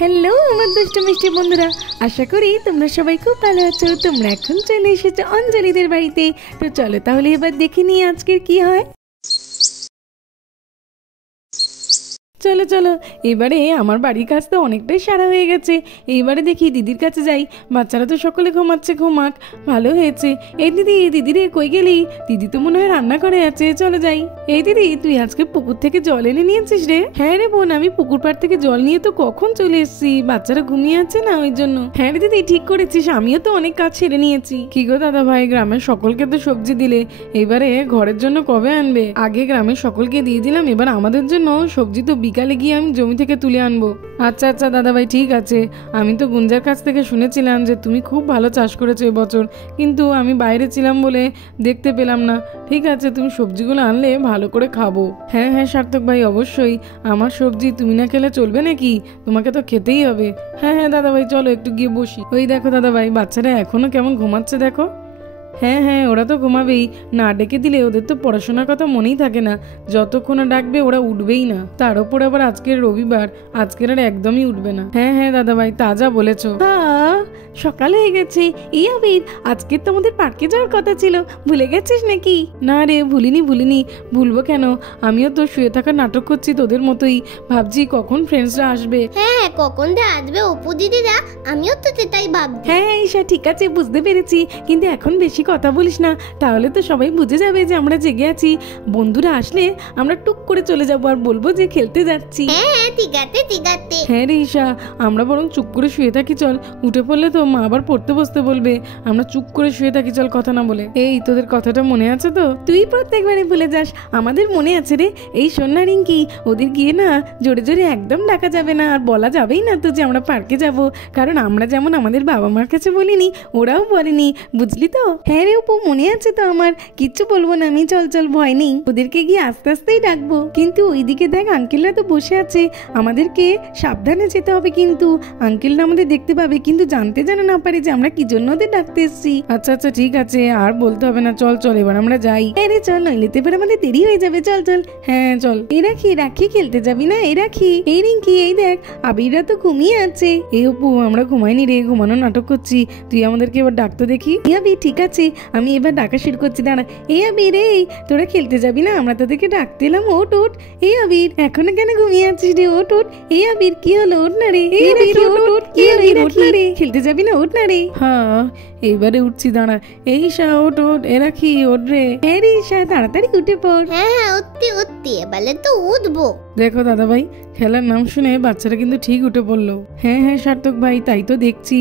Hello আমার দুষ্টু মিষ্টি বন্ধুরা, আশা করি তোমরা সবাই খুব ভালো আছো। তোমরা এখন চলে এসেছো অঞ্জলিদের বাড়িতে। তো চলো তাহলে এবার দেখে নিই আজকের কি হয়। চলো চলো, এবারে আমার বাড়ির কাজ তো অনেকটাই সারা হয়ে গেছে। এইবারে দেখি দিদির কাছে যাই। বাচ্চারা তো সকলে ঘুমাচ্ছে, ঘুমাক, ভালো হয়েছে। এই দিদি, দিদি রে কই গেলি? দিদি তো মনে হয় রান্না করে আছে, চলো যাই। এই দিদি, তুই আজকে পুকুর থেকে জল এনে নিয়েছিস রে? হ্যাঁ রে বোন, আমি পুকুর পাড় থেকে জল নিয়ে তো কখন চলে এসেছি, বাচ্চারা ঘুমিয়ে আছে না ওই জন্য। হ্যাঁ রে দিদি, ঠিক করেছিস, আমিও তো অনেক কাজ সেরে নিয়েছি। কি গো দাদা ভাই, গ্রামের সকলকে তো সবজি দিলে, এবারে ঘরের জন্য কবে আনবে? আগে গ্রামের সকলকে দিয়ে দিলাম, এবার আমাদের জন্য সবজি তো বিকালে গিয়ে আমি জমি থেকে তুলে আনবো। আচ্ছা আচ্ছা দাদা ভাই, ঠিক আছে। আমি তো গুঞ্জার কাছ থেকে শুনেছিলাম যে তুমি খুব ভালো চাষ করেছো এবছর, কিন্তু আমি বাইরে ছিলাম বলে দেখতে পেলাম না। ঠিক আছে, তুমি সবজিগুলো আনলে ভালো করে খাবো। হ্যাঁ হ্যাঁ সার্থক ভাই, অবশ্যই। আমার সবজি তুমি না খেলে চলবে নাকি? তোমাকে তো খেতেই হবে। হ্যাঁ হ্যাঁ দাদা ভাই, চলো একটু গিয়ে বসি। ওই দেখো দাদা ভাই, বাচ্চারা এখনো কেমন ঘুমাচ্ছে দেখো। হ্যাঁ হ্যাঁ, ওরা তো ঘুমাবেই, না ডেকে দিলে ওদের তো পড়াশোনার কথা মনেই থাকে না। যতক্ষণ না ডাকবে ওরা উঠবেই না। তার উপর আবার আজকের রবিবার, আজকের আর একদমই উঠবে না। হ্যাঁ হ্যাঁ দাদা ভাই, তাজা বলেছো। সকাল হয়ে গেছে। এই আবির, আজকে তো আমাদের পার্কে যাওয়ার কথা ছিল, ভুলে গেছিস নাকি? না রে, ভুলিনি ভুলিনি, ভুলবো কেন? আমিও তো শুয়ে থাকার নাটক করছি তোদের মতোই, ভাবছি কখন ফ্রেন্ডসরা আসবে। হ্যাঁ কখন যে আসবে অপু দিদিরা, আমিও তো সেটাই ভাবছি। হ্যাঁ ঈশা, ঠিক আছে, বুঝতে পেরেছি, কিন্তু এখন বেশি কথা বলিস না, তাহলে তো সবাই বুঝে যাবে যে আমরা জেগে আছি। বন্ধুরা আসলে আমরা টুক করে চলে যাবো আর বলবো যে খেলতে যাচ্ছি। হ্যাঁ ঠিক আছে ঠিক আছে। হ্যাঁ রে ঈশা, আমরা বরং চুপ করে শুয়ে থাকি, চল। উঠে পড়লে তো মা আবার পড়তে বসতে বলবে। আমরা চুপ করে শুয়ে থাকি, চল, কথা না বলে। এই, তোদের কথাটা মনে আছে তো? তুই প্রত্যেকবারে ভুলে যাস, আমাদের মনে আছে রে। এই সোনা রিঙ্কি, ওদের গিয়ে না জোরে জোরে একদম ডাকা যাবে না, আর বলা যাবেই না তো যে আমরা পার্কে যাব, কারণ আমরা যেমন আমাদের বাবা মার কাছে বলিনি, ওরাও বলেনি, বুঝলি তো? হ্যাঁ রে অপু, মনে আছে তো আমার, কিচ্ছু বলবো না আমি, চল চল, ভয় নেই। ওদেরকে গিয়ে আস্তে আস্তেই ডাকবো। কিন্তু ওইদিকে দেখ, আঙ্কেলরা তো বসে আছে, আমাদেরকে সাবধানে যেতে হবে কিন্তু। আঙ্কেলরা আমাদের দেখতে পাবে, কিন্তু জানতে যেন না পারে যে আমরা কি জন্য ওদের ডাকতে এসেছি। আচ্ছা আচ্ছা ঠিক আছে, আর বলতে হবে না, চল চল, এবার আমরা যাই। হ্যাঁ রে চল, নইলে এবার আমাদের দেরি হয়ে যাবে, চল চল। হ্যাঁ চল। এই রাখি, রাখি, খেলতে যাবি না? এই রাখি, এই রিঙ্কি, এই দেখ আবিররা তো ঘুমিয়ে আছে। এই অপু, আমরা ঘুমাইনি রে, ঘুমানোর নাটক করছি, তুই আমাদেরকে এবার ডাকতে দেখি। এই আবির, ঠিক আছে, আমি এবার ডাকা শুরু করছি, দাঁড়া। এই আবির, এই তোরা খেলতে যাবি না? আমরা তোদেরকে ডাকতে এলাম, ওট ওট। এই আবির, এখনো কেন ঘুমিয়ে আছিস রে? ওট ওট। এই আবির, কি হলো? ওঠ না রে। এই আবির, ওট ওট, কি হলো? ওঠ না রে, খেলতে যাবি না? ওঠ না রে। হ্যাঁ এইবারে উঠছি, দাঁড়া। এই ঈশা, ওট ওট, এ রাখি, ওঠ রে। হ্যাঁ রে ঈশা, তাড়াতাড়ি উঠে পড়। হ্যাঁ হ্যাঁ উঠতে উঠতে, এবারে তো উঠবো। দেখো দাদা ভাই, খেলার নাম শুনে বাচ্চারা কিন্তু ঠিক উঠে পড়লো। হ্যাঁ হ্যাঁ সার্থক ভাই, তাই তো দেখছি।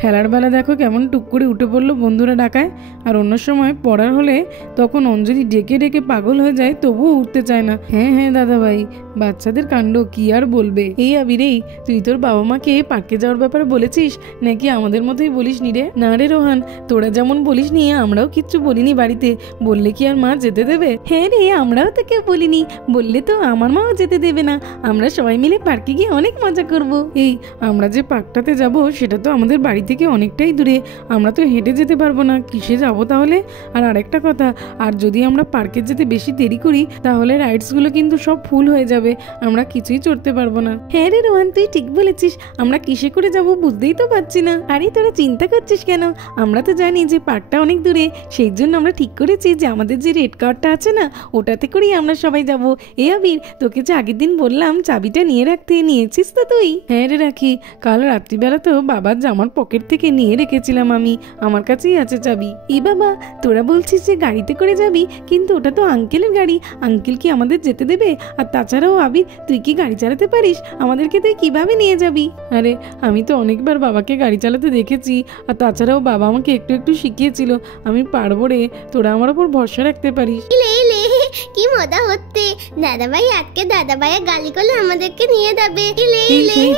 খেলার বেলা দেখো কেমন টুক করে উঠে পড়লো বন্ধুরা ডাকায়, আর অন্য সময় পড়ার হলে তখন অঞ্জলি ডেকে ডেকে পাগল হয়ে যায়, তবুও উঠতে চায় না। হ্যাঁ হ্যাঁ দাদা ভাই, বাচ্চাদের কাণ্ড কি আর বলবে। এই আবির, এই তুই তোর বাবা মাকে পার্কে যাওয়ার ব্যাপারে বলেছিস নাকি আমাদের মতোই বলিস নি রে? না রে রোহান, তোরা যেমন বলিস নি, আমরাও কিচ্ছু বলিনি বাড়িতে। বললে কি আর মা যেতে দেবে? হ্যাঁ রে, আমরাও তো কেউ বলিনি, বললে তো আমার মাও যেতে দেবে না। আমরা সবাই মিলে পার্কে গিয়ে অনেক মজা করব। এই, আমরা যে পার্কটাতে যাব সেটা তো আমাদের বাড়ি থেকে অনেকটাই দূরে, আমরা তো হেঁটে যেতে পারবো না, কিসে যাব তাহলে? আর আরেকটা কথা, আর যদি আমরা পার্কে যেতে বেশি দেরি করি তাহলে রাইডসগুলো কিন্তু সব ফুল হয়ে যাবে, আমরা কিছুই চড়তে পারবো না। হ্যাঁ রে রোহান, তুই ঠিক বলেছিস, আমরা কিসে করে যাব বুঝতেই তো পারছি না। আরে তোরা চিন্তা করছিস কেন? আমরা তো জানি যে পার্কটা অনেক দূরে, সেই জন্য আমরা ঠিক করেছি যে আমাদের যে রেড কারটা আছে না, ওটাতে করেই আমরা সবাই যাব। এ আবির, তোকে যে আগের দিন বললাম চাবিটা নিয়ে রাখতে, নিয়েছিস তো তুই? হ্যাঁ রে রাখি, কাল রাত্রিবেলা তো বাবার জামার পকেট থেকে নিয়ে রেখেছিলাম আমি, আমার কাছেই আছে চাবি। ই বাবা, তোরা বলছিস যে গাড়িতে করে যাবি, কিন্তু ওটা তো আঙ্কেলের গাড়ি, আঙ্কেল কি আমাদের যেতে দেবে? আর তাছাড়াও আবির, তুই কি গাড়ি চালাতে পারিস? আমাদেরকে তুই কিভাবে নিয়ে যাবি? আরে আমি তো অনেকবার বাবাকে গাড়ি চালাতে দেখেছি, আর তাছাড়াও বাবা আমাকে একটু একটু শিখিয়েছিল, আমি পারবো রে, তোরা আমার উপর ভরসা রাখতে পারিস। কি মজা হচ্ছে, দাদা ভাই আজকে দাদা ভাইয়ের গালি করলে আমাদেরকে নিয়ে যাবে।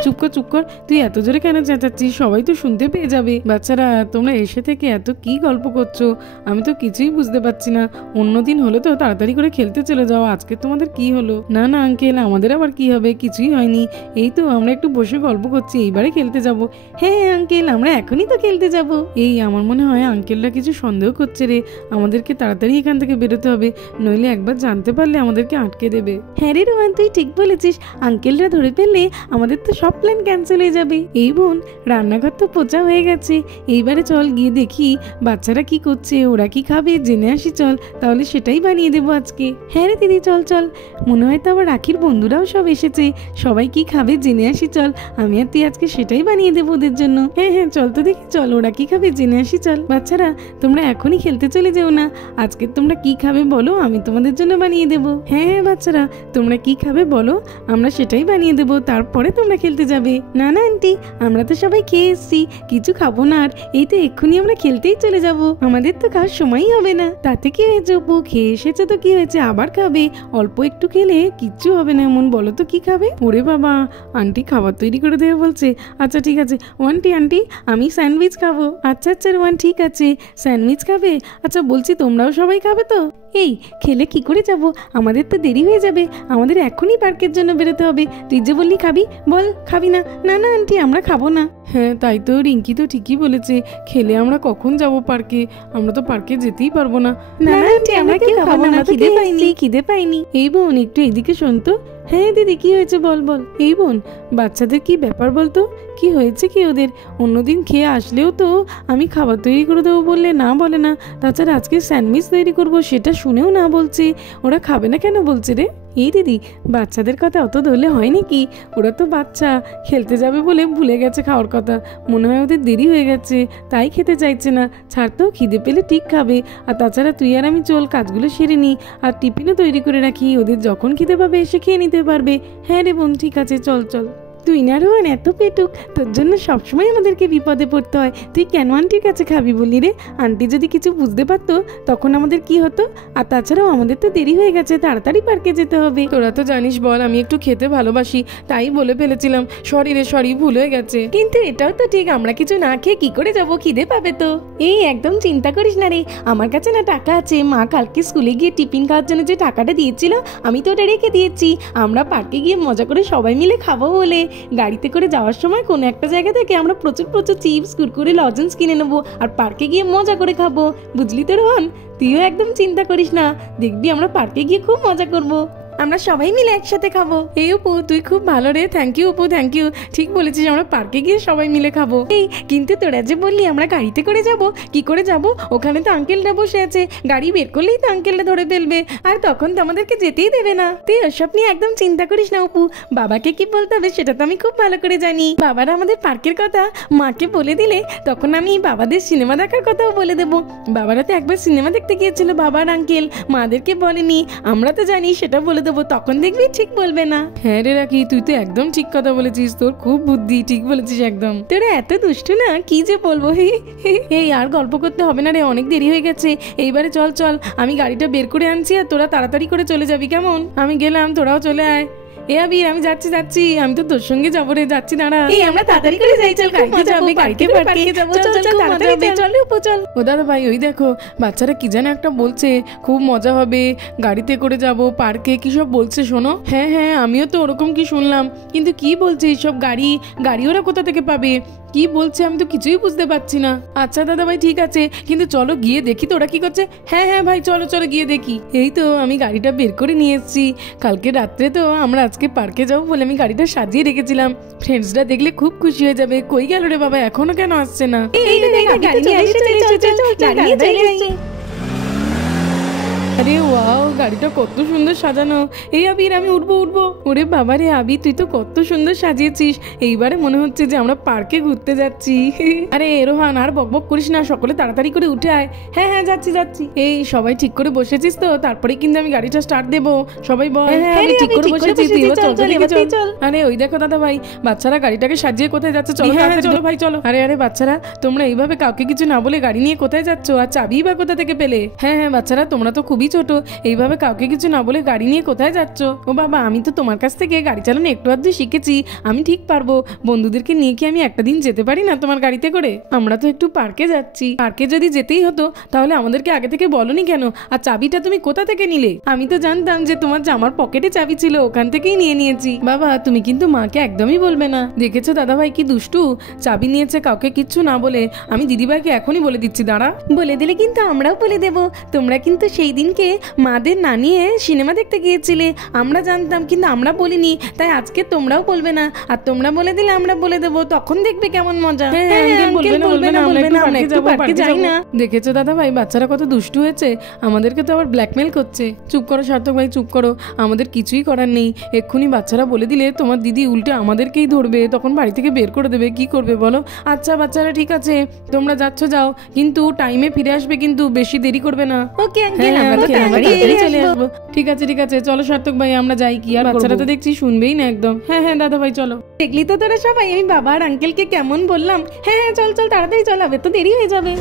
চুপ কর চুপ কর, তুই এত জোরে কেন চেঁচাচ্ছিস? সবাই তো শুনতে পেয়ে যাবে। বাচ্চারা, তোমরা এসে থেকে এত কি গল্প করছো, আমি তো কিছুই বুঝতে পারছি না। অন্যদিন হলে তো তাড়াতাড়ি করে খেলতে চলে যাও, আজকে তোমাদের কি হলো? না না আঙ্কেল, আমাদের আবার কি হবে? কিছুই হয়নি, এই তো আমরা একটু বসে গল্প করছি, এইবারে খেলতে যাব। হ্যাঁ আঙ্কেল, আমরা এখনই তো খেলতে যাব। এই, আমার মনে হয় আঙ্কেলরা কিছু সন্দেহ করছে রে, আমাদেরকে তাড়াতাড়ি এখান থেকে বেরোতে হবে, নইলে একবার জানতে পারলে আমাদেরকে আটকে দেবে। হ্যাঁ রে রোহান, তুই ঠিক বলেছিস, আঙ্কেলরা ধরে ফেললে আমাদের তো সব প্ল্যান ক্যান্সেল হয়ে যাবে। এই বোন, রান্নাঘর তো পোঁচা হয়ে গেছে, এইবারে চল গিয়ে দেখি বাচ্চারা কি করছে, ওরা কি খাবে জেনে আসি চল, তাহলে সেটাই বানিয়ে দেবো আজকে। হ্যাঁ রে দিদি, চল চল। মনে হয় তো আবার রাখির বন্ধুরাও সব এসেছে, সবাই কি খাবে জেনে আসি চল, আমি আর তুই আজকে সেটাই বানিয়ে দেবো ওদের জন্য। হ্যাঁ হ্যাঁ চল তো দেখি, চল ওরা কি খাবে জেনে আসি চল। বাচ্চারা তোমরা এখনই খেলতে চলে যেও না, আজকে তোমরা কি খাবে বলো, আমি তোমাদের জন্য বানিয়ে দেবো। হ্যাঁ হ্যাঁ বাচ্চারা, তোমরা কি খাবে বলো, আমরা সেটাই বানিয়ে দেবো, তারপরে তোমরা খেলতে যাবে। না না আন্টি, আমরা তো সবাই খেয়ে এসছি, কিছু খাবো না, আর এই তো এক্ষুনি আমরা খেলতেই চলে যাব, আমাদের তো খাওয়ার সময়ই হবে না। তাতে কি হয়েছে অপু, খেয়ে এসেছে তো কি হয়েছে, আবার খাবে, অল্প একটু খেলে কিচ্ছু হবে না। এমন বলো তো কি খাবে? ওরে বাবা, আন্টি খাবার তৈরি করে দেবে বলছে। আচ্ছা ঠিক আছে ওয়ান্টি, আন্টি আমি স্যান্ডউইচ খাবো। আচ্ছা আচ্ছা রোহান ঠিক আছে, স্যান্ডউইচ খাবে? আচ্ছা বলছি তোমরাও সবাই খাবে তো? এই খেলে কি করে যাব, আমাদের তো দেরি হয়ে যাবে, আমাদের এখনই পার্কের জন্য বেরোতে হবে। তুই যে বললি খাবি, বল খাবি না? না না আন্টি আমরা খাবো না। হ্যাঁ তাই তো, রিঙ্কি তো ঠিকই বলেছে, খেলে আমরা কখন যাব পার্কে, আমরা তো পার্কে যেতেই পারবো না। না না আন্টি আমরা কেউ খাবো না, খিদে পাইনি। এই বোন একটু এইদিকে শোন তো। হ্যাঁ দিদি কি হয়েছে বল বল। এই বোন, বাচ্চাদের কি ব্যাপার বলতো, কি হয়েছে কি ওদের? অন্যদিন খেয়ে আসলেও তো আমি খাবার তৈরি করে দেবো বললে না বলে না, তাছাড়া আজকে স্যান্ডউইচ তৈরি করবো সেটা শুনেও না বলছে, ওরা খাবে না কেন বলছে রে? এই দিদি, বাচ্চাদের কথা অত ধরলে হয় নাকি, ওরা তো বাচ্চা, খেলতে যাবে বলে ভুলে গেছে খাওয়ার কথা, মনে হয় ওদের দেরি হয়ে গেছে তাই খেতে চাইছে না। ছাড়তেও খিদে পেলে ঠিক খাবে। আর তাছাড়া তুই আর আমি চল কাজগুলো সেরে নিই, আর টিফিনও তৈরি করে রাখি, ওদের যখন খিদে পাবে এসে খেয়ে নিতে পারবে। হ্যাঁ রে বোন ঠিক আছে, চল চল। তুই না রোহান এত পেটুক, তোর জন্য সবসময় আমাদেরকে বিপদে পড়তে হয়। তুই কেন আন্টির কাছে খাবি বলি রে? আন্টি যদি কিছু বুঝতে পারতো তখন আমাদের কি হতো? আর তাছাড়াও আমাদের তো দেরি হয়ে গেছে, তাড়াতাড়ি পার্কে যেতে হবে। তোরা তো জানিস বল, আমি একটু খেতে ভালোবাসি, তাই বলে ফেলেছিলাম, সরি রে সরি, ভুল হয়ে গেছে। কিন্তু এটাও তো ঠিক, আমরা কিছু না খেয়ে কি করে যাবো, খিদে পাবে তো। এই একদম চিন্তা করিস না রে, আমার কাছে না টাকা আছে, মা কালকে স্কুলে গিয়ে টিফিন খাওয়ার জন্য যে টাকাটা দিয়েছিল আমি তো ওটা রেখে দিয়েছি, আমরা পার্কে গিয়ে মজা করে সবাই মিলে খাবো বলে। গাড়িতে করে যাওয়ার সময় কোনো একটা জায়গা থেকে আমরা প্রচুর প্রচুর চিপস কুরকুরে লজেন্স কিনে নেবো, আর পার্কে গিয়ে মজা করে খাবো, বুঝলি তো রোহান? তুইও একদম চিন্তা করিস না, দেখবি আমরা পার্কে গিয়ে খুব মজা করবো, আমরা সবাই মিলে একসাথে খাবো। এই অপু তুই খুব ভালো রে, thank you Apu thank you, ঠিক বলেছিস, আমরা পার্কে গিয়ে সবাই মিলে খাবো। এই কিন্তু তোরা যে বললি আমরা গাড়িতে করে যাব, কি করে যাব? ওখানে তো আঙ্কেলরা বসে আছে, গাড়ি বের করলেই তো আঙ্কেলরা ধরে ফেলবে, আর তখন তো আমাদেরকে যেতেই দেবে না। তুই ওসব নিয়ে একদম চিন্তা করিস না অপু, বাবাকে কি বলতে হবে সেটা তো আমি খুব ভালো করে জানি। বাবারা আমাদের পার্কের কথা মাকে বলে দিলে তখন আমি বাবাদের সিনেমা দেখার কথাও বলে দেবো। বাবারা তো একবার সিনেমা দেখতে গিয়েছিল, বাবার আঙ্কেল, মাদেরকে বলেনি, আমরা তো জানি, সেটা বলে দেবো, তখন দেখবি ঠিক বলবে না। হ্যাঁ রে রাখি, তুই তো একদম ঠিক কথা বলেছিস, তোর খুব বুদ্ধি, ঠিক বলেছিস একদম। তোরা এত দুষ্টু না, কি যে বলবো। এই আর গল্প করতে হবে না রে, অনেক দেরি হয়ে গেছে, এইবারে চল চল, আমি গাড়িটা বের করে আনছি আর তোরা তাড়াতাড়ি করে চলে যাবি কেমন? আমি গেলাম, তোরাও চলে আয়। এ আবির আমি যাচ্ছি, আমি তো তোর সঙ্গে যাবো রে, যাচ্ছি দাঁড়া। এই আমরা তাড়াতাড়ি করে যাই, চল গাড়িতে যাবো, পার্কে যাবো, চল চল তাড়াতাড়ি চল উপো চল। ও দাদা ভাই ওই দেখো বাচ্চারা কি জানে একটা বলছে, খুব মজা হবে, গাড়িতে করে যাব পার্কে, কি সব বলছে শোনো। হ্যাঁ হ্যাঁ আমিও তো ওরকম কি শুনলাম, কিন্তু কি বলছে এইসব, গাড়ি ওরা কোথা থেকে পাবে, কি বলছে আমি তো কিছুই বুঝতে পারছি না। আচ্ছা দাদা ভাই ঠিক আছে, কিন্তু চলো গিয়ে দেখি তো ওরা কি করছে। হ্যাঁ হ্যাঁ ভাই চলো চলো গিয়ে দেখি। এই তো আমি গাড়িটা বের করে নিয়ে এসেছি, কালকে রাত্রে তো আমরা আজকে পার্কে যাবো বলে আমি গাড়িটা সাজিয়ে রেখেছিলাম, ফ্রেন্ডসরা দেখলে খুব খুশি হয়ে যাবে। কই গেল রে বাবা, এখনো কেন আসছে না? আরে ওয়াও, গাড়িটা কত সুন্দর সাজানো। এই আবির আমি উঠবো। ওরে বাবা রে আবির, তুই তো কত সুন্দর সাজিয়েছিস, এইবারে মনে হচ্ছে যে আমরা পার্কে ঘুরতে যাচ্ছি। আরে রোহান আর বকবক করিস না, সকলে তাড়াতাড়ি করে উঠে আয়। হ্যাঁ হ্যাঁ যাচ্ছি। এই সবাই ঠিক করে বসেছিস তো? তারপরে কিন্তু আমি গাড়িটা স্টার্ট দেবো, সবাই বল। আমি ঠিক করে বসেছি, চল। আরে ওই দেখো দাদা ভাই, বাচ্চারা গাড়িটাকে সাজিয়ে কোথায় যাচ্ছে, চলো চলো ভাই চলো। আরে বাচ্চারা, তোমরা এইভাবে কাউকে কিছু না বলে গাড়ি নিয়ে কোথায় যাচ্ছ, আর চাবি বা কোথা থেকে পেলে? হ্যাঁ বাচ্চারা, তোমরা তো খুবই ছোট, এইভাবে কাউকে কিছু না বলে গাড়ি নিয়ে কোথায় যাচ্ছ? ও বাবা, আমি তো তোমার কাছ থেকে গাড়ি চালানো একটু আধটু শিখেছি, আমি ঠিক পারবো। বন্ধুদেরকে নিয়ে কি আমি একটা দিন যেতে পারি না তোমার গাড়িতে করে? আমরা তো একটু পার্কে যাচ্ছি, পার্কে যদি যেতেই হতো তাহলে আমাদেরকে আগে থেকে বলনি কেন? আর চাবিটা তুমি কোথা থেকে নিলে? আমি তো জানতাম যে তোমার জামার পকেটে চাবি ছিল, ওখান থেকেই নিয়ে নিয়েছি। বাবা তুমি কিন্তু মাকে একদমই বলবে না, দেখেছো দাদাভাই কি দুষ্টু, চাবি নিয়েছে কাউকে কিচ্ছু না বলে। আমি দিদিভাইকে এখনই বলে দিচ্ছি, দাঁড়া। বলে দিলে কিন্তু আমরাও বলে দেবো, তোমরা কিন্তু সেই দিন সেদিনকে মাদের না নিয়ে সিনেমা দেখতে গিয়েছিলে, আমরা জানতাম কিন্তু আমরা বলিনি, তাই আজকে তোমরাও বলবে না, আর তোমরা বলে দিলে আমরা বলে দেবো, তখন দেখবে কেমন মজা। দেখেছো দাদা ভাই বাচ্চারা কত দুষ্টু হয়েছে, আমাদেরকে তো আবার ব্ল্যাকমেল করছে। চুপ করো সার্থক ভাই, চুপ করো, আমাদের কিছুই করার নেই। এক্ষুনি বাচ্চারা বলে দিলে তোমার দিদি উল্টে আমাদেরকেই ধরবে, তখন বাড়ি থেকে বের করে দেবে, কি করবে বলো? আচ্ছা বাচ্চারা ঠিক আছে, তোমরা যাচ্ছ যাও, কিন্তু টাইমে ফিরে আসবে, কিন্তু বেশি দেরি করবে না। ওকে আঙ্কেল, আমরা তো তাড়াতাড়ি চলে আসবো। ঠিক আছে ঠিক আছে, চলো সার্থক ভাই আমরা যাই, কি আর বাচ্চারা তো দেখছি শুনবেই না একদম। হ্যাঁ হ্যাঁ দাদা ভাই চলো। দেখলি তো তোরা সবাই আমি বাবা আর আঙ্কেলকে কেমন বললাম। হ্যাঁ হ্যাঁ চল চল তাড়াতাড়ি চল, হবে তো দেরি হয়ে যাবে।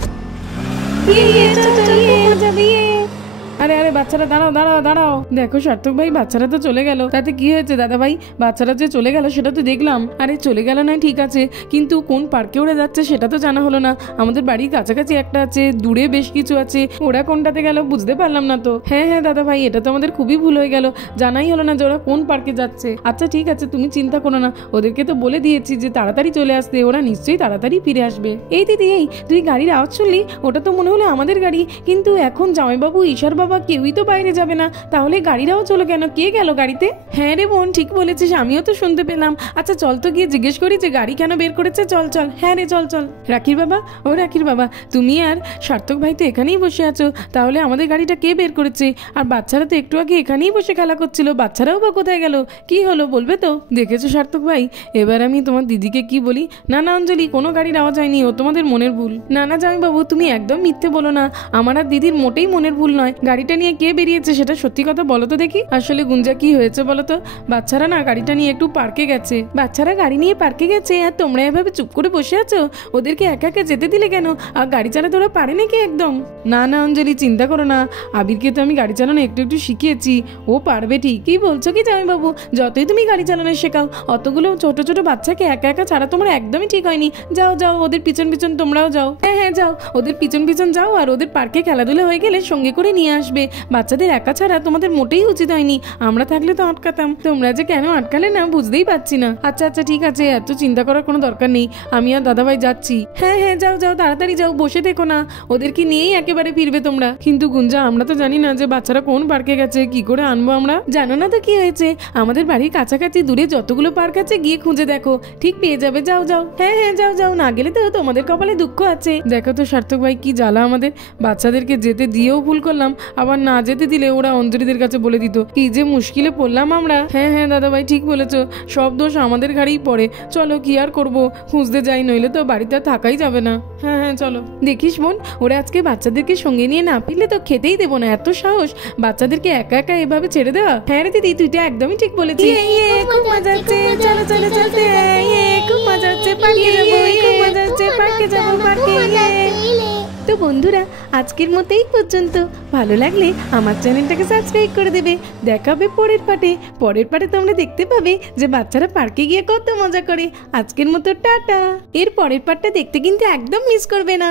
আরে আরে বাচ্চারা দাঁড়াও দাঁড়াও দাঁড়াও, দেখো সার্থক ভাই বাচ্চারা তো চলে গেল, তাতে কি হয়েছে দাদা ভাই? বাচ্চারা যে চলে গেল সেটা তো দেখলাম। আরে চলে গেল না ঠিক আছে, কিন্তু কোন পার্কে ওরা যাচ্ছে সেটা তো জানা হলো না। আমাদের বাড়ির কাছাকাছি একটা আছে, দূরে বেশ কিছু আছে, ওরা কোনটাতে গেল বুঝতে পারলাম না তো। হ্যাঁ হ্যাঁ দাদা ভাই, এটা তো আমাদের খুবই ভুল হয়ে গেল, জানাই হলো না যে ওরা কোন পার্কে যাচ্ছে। আচ্ছা ঠিক আছে তুমি চিন্তা করো না, ওদেরকে তো বলে দিয়েছি যে তাড়াতাড়ি চলে আসতে, ওরা নিশ্চয়ই তাড়াতাড়ি ফিরে আসবে। এই দিদি এই তুই গাড়ির আওয়াজ শুনলি? ওটা তো মনে হলো আমাদের গাড়ি, কিন্তু এখন জামাইবাবু ঈশার বাবা কেউই তো বাইরে যাবে না, তাহলে গাড়িরাও চলে কেন? কে গেল গাড়িতে? হ্যাঁ রে বোন ঠিক বলেছিস, আমিও তো শুনতে পেলাম। আচ্ছা চল তো গিয়ে জিজ্ঞেস করি যে গাড়ি কেন বের করেছে। চল চল। হ্যাঁ রে চল চল। রাখির বাবা, ও রাখির বাবা, তুমি আর সার্থক ভাই তো এখানেই বসে আছো, তাহলে আমাদের গাড়িটা কে বের করেছে? আর বাচ্চারা তো একটু আগে এখানেই বসে খেলা করছিল, বাচ্চারাও বা কোথায় গেল? কি হলো বলবে তো? দেখেছো সার্থক ভাই, এবার আমি তোমার দিদিকে কি বলি? না না অঞ্জলি, কোনো গাড়ির আওয়াজ হয়নি, ও তোমাদের মনের ভুল। না না জামাইবাবু, তুমি একদম মিথ্যে বলো না, আমার আর দিদির মোটেই মনের ভুল নয়। গাড়িটা নিয়ে কে বেরিয়েছে সেটা সত্যি কথা বলো তো দেখি। আসলে গুঞ্জা কি হয়েছে বলো তো, বাচ্চারা না গাড়িটা নিয়ে একটু পার্কে গেছে। বাচ্চারা গাড়ি নিয়ে পার্কে গেছে আর তোমরা এভাবে চুপ করে বসে আছো? ওদেরকে একা একা যেতে দিলে কেন? আর গাড়ি চালাতে ওরা পারে নাকি একদম? না না অঞ্জলি চিন্তা করো না, আবিরকে তো আমি গাড়ি চালানো একটু একটু শিখিয়েছি, ও পারবে ঠিক। কি বলছো কি জামাইবাবু? যতই তুমি গাড়ি চালানো শেখাও, অতগুলো ছোট ছোট বাচ্চাকে একা একা ছাড়া তোমার একদমই ঠিক হয়নি। যাও যাও, ওদের পিছন পিছন তোমরাও যাও। হ্যাঁ হ্যাঁ যাও, ওদের পিছন পিছন যাও, আর ওদের পার্কে খেলাধুলা হয়ে গেলে সঙ্গে করে নিয়ে আসবে। বাচ্চাদের একা ছাড়া তোমাদের মোটেই উচিত হয়নি, আমরা থাকলে তো আটকাতাম, তোমরা যে কেন আটকালে না বুঝতেই পারছি না। আচ্ছা আচ্ছা ঠিক আছে, এত চিন্তা করার কোনো দরকার নেই, আমি আর দাদাভাই যাচ্ছি। হ্যাঁ হ্যাঁ যাও যাও, তাড়াতাড়ি যাও, বসে দেখো না, ওদেরকে নিয়েই একেবারে ফিরবে তোমরা। কিন্তু গুঞ্জা আমরা তো জানি না যে বাচ্চারা কোন পার্কে গেছে, কি করে আনবো আমরা? জানো না তো কি হয়েছে, আমাদের বাড়ির কাছাকাছি দূরে যতগুলো পার্ক আছে গিয়ে খুঁজে দেখো, ঠিক পেয়ে যাবে। যাও যাও। হ্যাঁ হ্যাঁ যাও যাও, না গেলে তো তোমাদের কপালে দুঃখ আছে। দেখো তো সার্থক ভাই কি জ্বালা আমাদের, বাচ্চাদেরকে যেতে দিয়েও ভুল করলাম, আবার না যেতে দিলে ওরা অঞ্জলিদের কাছে বলে দিত, কি যে মুশকিলে পড়লাম আমরা। হ্যাঁ হ্যাঁ দাদা ভাই ঠিক বলেছো, সব দোষ আমাদের ঘাড়েই পড়ে। চলো কি আর করবো, খুঁজতে যাই, নইলে তো বাড়িতে থাকাই যাবে না। হ্যাঁ হ্যাঁ চলো। দেখিস বোন, ওরা আজকে বাচ্চাদেরকে সঙ্গে নিয়ে না ফিরলে তো খেতেই দেবো না, এত সাহস বাচ্চাদেরকে একা একা এভাবে ছেড়ে দেওয়া। হ্যাঁ রে দিদি তুই তো একদমই ঠিক বলেছিস। খুব মজা হচ্ছে, চলো চলো চলতে, খুব মজা হচ্ছে, পার্কে যাবো, খুব মজা হচ্ছে, পার্কে যাবো, পার্কে। তো বন্ধুরা আজকের মতো এই পর্যন্ত, ভালো লাগলে আমার চ্যানেলটাকে সাবস্ক্রাইব করে দেবে। দেখা হবে পরের পার্টে তোমরা দেখতে পাবে যে বাচ্চারা পার্কে গিয়ে কত মজা করে। আজকের মতো টাটা, এর পরের পার্টটা দেখতে কিন্তু একদম মিস করবে না।